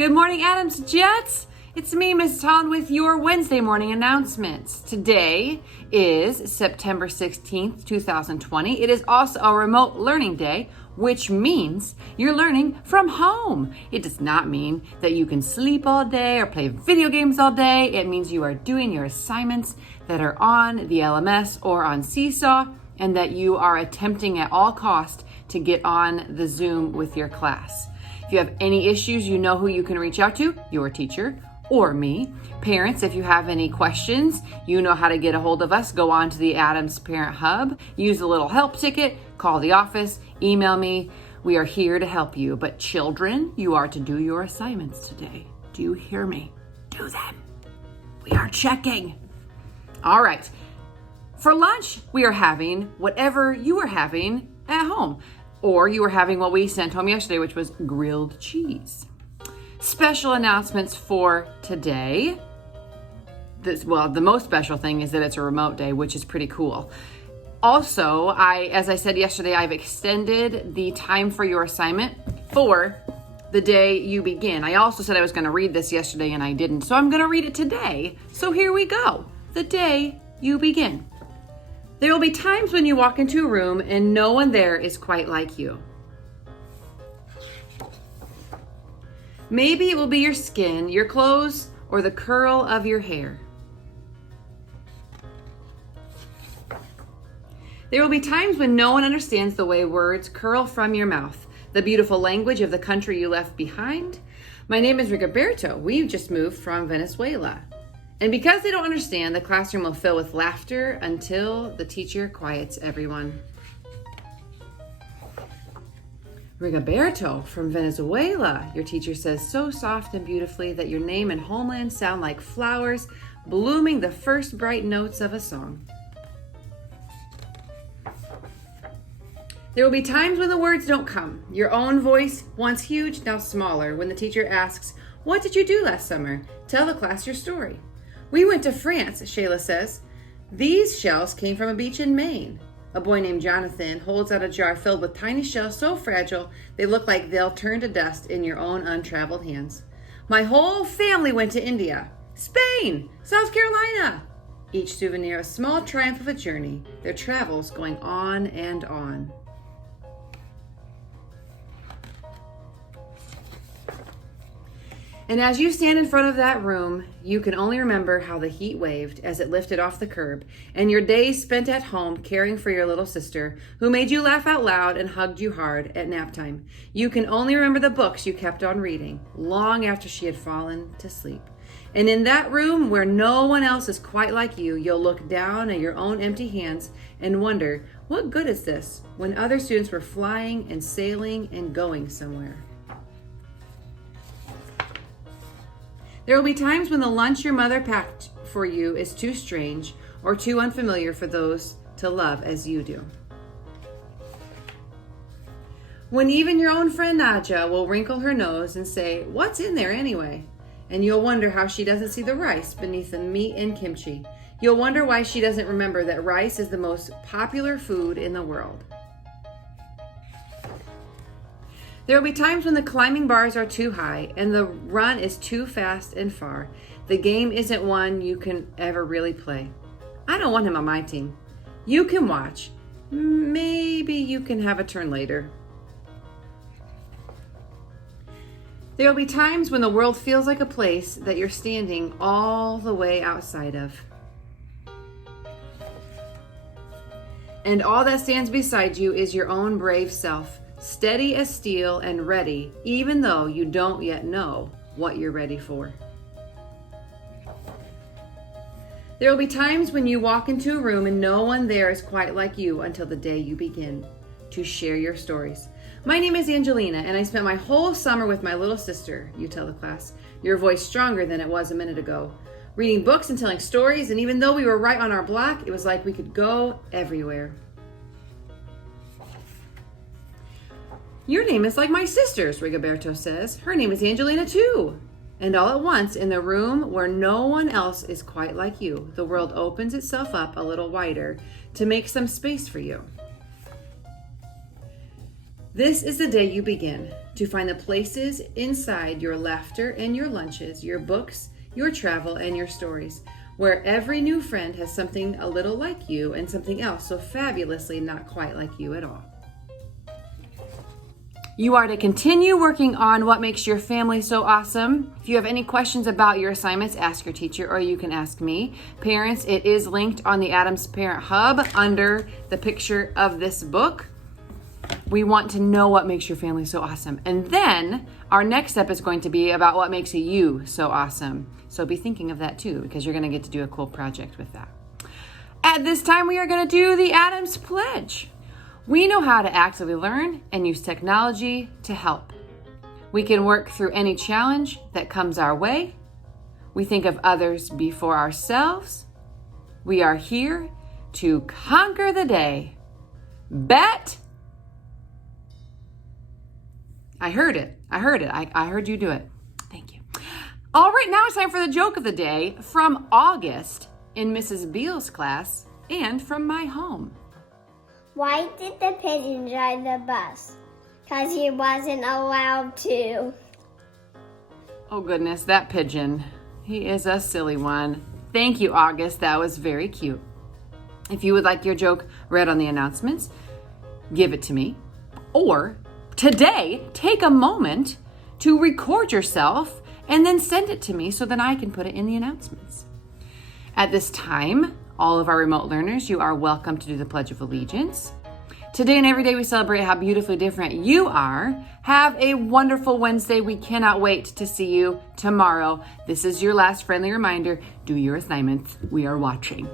Good morning, Adams Jets. It's me, Miss Todd, with your Wednesday morning announcements. Today is September 16th, 2020. It is also a remote learning day, which means you're learning from home. It does not mean that you can sleep all day or play video games all day. It means you are doing your assignments that are on the LMS or on Seesaw, and that you are attempting at all cost to get on the Zoom with your class. If you have any issues, you know who you can reach out to, your teacher or me. Parents, if you have any questions, you know how to get a hold of us. Go on to the Adams Parent Hub, use the little help ticket, call the office, email me. We are here to help you. But children, you are to do your assignments today. Do you hear me? Do them. We are checking. All right. For lunch, we are having whatever you are having at home. Or you were having what we sent home yesterday, which was grilled cheese. Special announcements for today. The most special thing is that it's a remote day, which is pretty cool. Also, as I said yesterday, I've extended the time for your assignment for the day you begin. I also said I was going to read this yesterday and I didn't, so I'm going to read it today. So here we go. The day you begin. There will be times when you walk into a room and no one there is quite like you. Maybe it will be your skin, your clothes, or the curl of your hair. There will be times when no one understands the way words curl from your mouth, the beautiful language of the country you left behind. My name is Rigoberto. We've just moved from Venezuela. And because they don't understand, the classroom will fill with laughter until the teacher quiets everyone. Rigoberto from Venezuela, your teacher says so soft and beautifully that your name and homeland sound like flowers blooming the first bright notes of a song. There will be times when the words don't come. Your own voice, once huge, now smaller, when the teacher asks, "What did you do last summer? Tell the class your story." "We went to France," Shayla says. "These shells came from a beach in Maine." A boy named Jonathan holds out a jar filled with tiny shells so fragile they look like they'll turn to dust in your own untraveled hands. "My whole family went to India, Spain, South Carolina." Each souvenir a small triumph of a journey, their travels going on and on. And as you stand in front of that room, you can only remember how the heat waved as it lifted off the curb, and your days spent at home caring for your little sister, who made you laugh out loud and hugged you hard at nap time. You can only remember the books you kept on reading, long after she had fallen to sleep. And in that room where no one else is quite like you, you'll look down at your own empty hands and wonder, what good is this when other students were flying and sailing and going somewhere? There will be times when the lunch your mother packed for you is too strange or too unfamiliar for those to love as you do. When even your own friend Nadja will wrinkle her nose and say, "What's in there anyway?" And you'll wonder how she doesn't see the rice beneath the meat and kimchi. You'll wonder why she doesn't remember that rice is the most popular food in the world. There will be times when the climbing bars are too high and the run is too fast and far. The game isn't one you can ever really play. I don't want him on my team. You can watch. Maybe you can have a turn later. There will be times when the world feels like a place that you're standing all the way outside of. And all that stands beside you is your own brave self, steady as steel and ready, even though you don't yet know what you're ready for. There will be times when you walk into a room and no one there is quite like you until the day you begin to share your stories. My name is Angelina, and I spent my whole summer with my little sister, you tell the class, your voice stronger than it was a minute ago, reading books and telling stories, and even though we were right on our block, it was like we could go everywhere. Your name is like my sister's, Rigoberto says. Her name is Angelina too. And all at once, in the room where no one else is quite like you, the world opens itself up a little wider to make some space for you. This is the day you begin to find the places inside your laughter and your lunches, your books, your travel, and your stories, where every new friend has something a little like you and something else so fabulously not quite like you at all. You are to continue working on what makes your family so awesome. If you have any questions about your assignments, ask your teacher or you can ask me. Parents, it is linked on the Adams Parent Hub under the picture of this book. We want to know what makes your family so awesome. And then our next step is going to be about what makes you so awesome. So be thinking of that too, because you're going to get to do a cool project with that. At this time, we are going to do the Adams Pledge. We know how to actively learn and use technology to help. We can work through any challenge that comes our way. We think of others before ourselves. We are here to conquer the day. Bet. I heard it. I heard you do it. Thank you. All right, now it's time for the joke of the day from August in Mrs. Beal's class and from my home. Why did the pigeon drive the bus? Because he wasn't allowed to. Oh goodness, that pigeon. He is a silly one. Thank you, August. That was very cute. If you would like your joke read on the announcements, give it to me. Or today, take a moment to record yourself and then send it to me so then I can put it in the announcements. At this time, all of our remote learners, you are welcome to do the Pledge of Allegiance. Today and every day we celebrate how beautifully different you are. Have a wonderful Wednesday. We cannot wait to see you tomorrow. This is your last friendly reminder. Do your assignments. We are watching.